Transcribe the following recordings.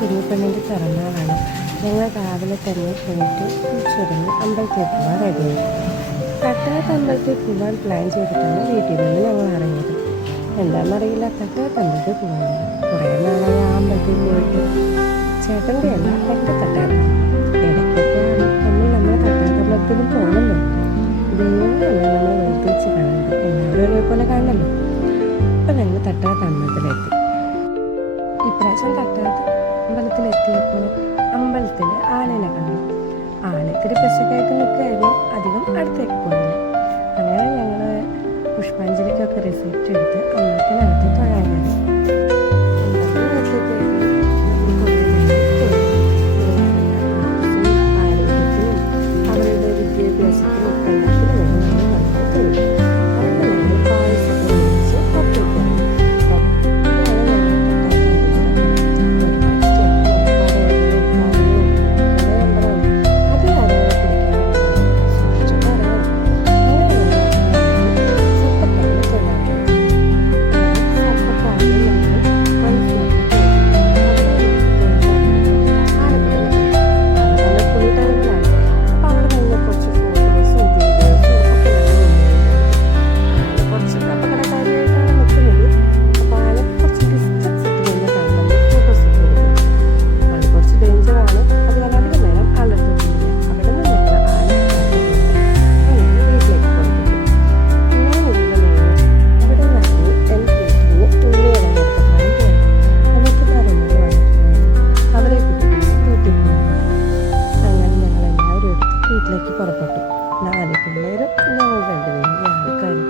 കുഞ്ഞിപ്പെണ്ണിൻ്റെ പിറന്നാളാണ്. ഞങ്ങൾ രാവിലെ തന്നെ പോയിട്ട് കുളിച്ചൊരുങ്ങി അമ്പലത്തിൽ പോകാൻ റെഡിയായി. തട്ടകത്ത് അമ്പലത്തിൽ പോകാൻ പ്ലാൻ ചെയ്തിട്ടാണ് വീട്ടിൽ നിന്ന് ഞങ്ങൾ ഇറങ്ങിയത്. എന്താണെന്നറിയില്ല, തട്ടകത്ത് അമ്പലത്തിൽ പോകാൻ കുറേ നാളായി ആ അമ്പലത്തിൽ പോയിട്ട്. ചേട്ടൻ്റെ അല്ല, എൻ്റെ തട്ടകത്ത്. ഇടയ്ക്കൊക്കെ നമ്മളെ തട്ടകത്ത് അമ്പലത്തിലും പോകണമല്ലോ. ദൈവങ്ങളല്ല നമ്മൾ വെറുതെ കാണുന്നത്, എല്ലാവരും ഒരേപോലെ കാണണമല്ലോ. അപ്പം ഞങ്ങൾ തട്ടകത്ത് അമ്പലത്തിലെത്തി. ഇപ്രാവശ്യം തട്ടകത്ത് അമ്പലത്തിലെത്തിയപ്പോൾ അമ്പലത്തിൽ ആനേനെ കണ്ടു. ആനത്തിന് പെസക്കായിട്ട് നിൽക്കുകയായിരുന്നു, അധികം അടുത്തേക്ക് പോയില്ല. അങ്ങനെ ഞങ്ങൾ പുഷ്പാഞ്ജലിക്കൊക്കെ റിസീപ്റ്റ് എടുത്ത് അമ്പലത്തിനകത്ത് തൊഴാൻ കയറി. ആരോഗ്യത്തിനും അവരുടെ വിദ്യാഭ്യാസത്തിനും എല്ലാത്തിനും വേണ്ടി ഞങ്ങൾ തൊഴിൽ. അങ്ങനെ ഞങ്ങൾ പായസമൊക്കെ മേടിച്ച് പുറത്തേക്ക് ഇറങ്ങി. പുറപ്പെട്ടു. 4 പിള്ളേരും ഞങ്ങൾ 2 വലിയ ആൾക്കാരും.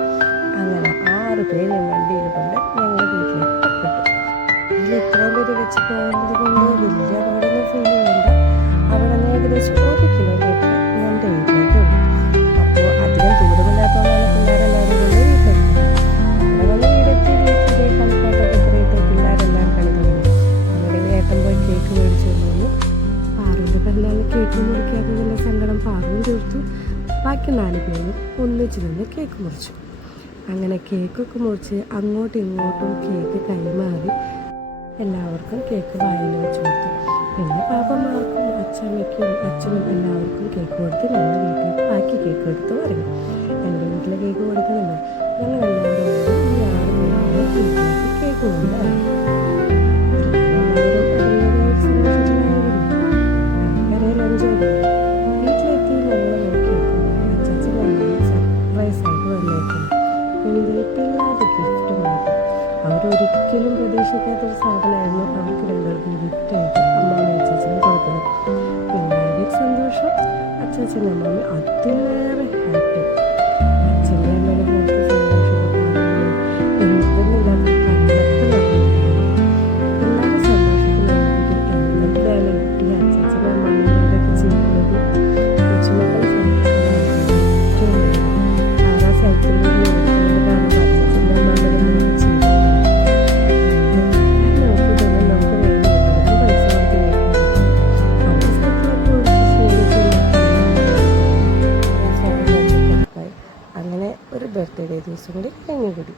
അങ്ങനെ 6 പേരെ വണ്ടിയിൽ കൊണ്ട് ഞങ്ങൾ വീട്ടിലേക്ക് പുറപ്പെട്ടു. ഇതിൽ ഇത്രയും പേര് വെച്ച് പോകുന്നത് കൊണ്ട് വലിയ അപകടമൊന്നും ഫീൽ ചെയ്യേണ്ട. അവിടെ നിന്ന് ഏകദേശം 1 കിലോമീറ്റർ എൻ്റെ വീട്ടിലേക്ക് ഉള്ളു. അപ്പോൾ അധികം ദൂരമില്ലാത്തതുകൊണ്ടാണ് പിള്ളേരെല്ലാവരും കൊണ്ട് വീട്ടിലെത്തി. അവിടെ വന്ന് വീടെത്തി വീട്ടിലെ കളിപ്പാട്ടൊക്കെ ഇത്രയിട്ട് പിള്ളേരെല്ലാം കളി തുടങ്ങി. നമ്മുടെ ഏട്ടൻ പോയി കേക്ക് മേടിച്ചു കൊണ്ടുവന്നു. പാറുവിൻ്റെ പിള്ളേർ കേക്ക് മുറിക്കാത്തതിൻ്റെ സങ്കടം പാറുവും തീർത്തു. ബാക്കി 4 പേരും ഒന്നിച്ചു നിന്ന് കേക്ക് മുറിച്ചു. അങ്ങനെ കേക്കൊക്കെ മുറിച്ച് അങ്ങോട്ടും ഇങ്ങോട്ടും കേക്ക് കൈമാറി എല്ലാവർക്കും കേക്ക് വായിൽ വെച്ച് കൊടുത്തു. പിന്നെ പാപ്പന്മാർക്കും അച്ഛനും എല്ലാവർക്കും കേക്ക് കൊടുത്ത് ഞങ്ങൾ വീട്ടിൽ ബാക്കി കേക്ക് എടുത്ത് പറഞ്ഞു. എൻ്റെ വീട്ടിലെ കേക്ക് കൊടുക്കണമല്ലോ. ഞങ്ങൾ എല്ലാവരും ഈ 6 പേരുടെ വീട്ടിലേക്ക് കേക്ക് കൊണ്ടുവരാം. അവരൊരിക്കലും പ്രതീക്ഷിക്കാത്തൊരു സാധനമായിരുന്നു അവർക്ക് 2 പേർക്കും ഗിഫ്റ്റായിട്ട് അമ്മാമ്മ അച്ചാച്ചനും കൊടുക്കുന്നത്. പിള്ളേരും സന്തോഷം, അച്ചാച്ചനും അമ്മാമ്മ അതിലേറെ ഹാപ്പി. അച്ഛൻ്റെ അമ്മയുടെ മുഖത്ത് സന്തോഷപ്പെടുന്നു, എന്തെന്നില്ലാത്ത കണ്ണൊക്കെ നടന്നു. എല്ലാവരും സന്തോഷത്തിൽ എന്തൊക്കെയാണ് ഈ അച്ചാച്ചനും അമ്മാമ്മയോടൊക്കെ ചെയ്യുന്നത്. കൊച്ചുമക്കൾ ആ സ്ഥലത്തിൽ ബർത്ത്ഡേ ദിവസം കൂടി കഴിഞ്ഞു കൂടി.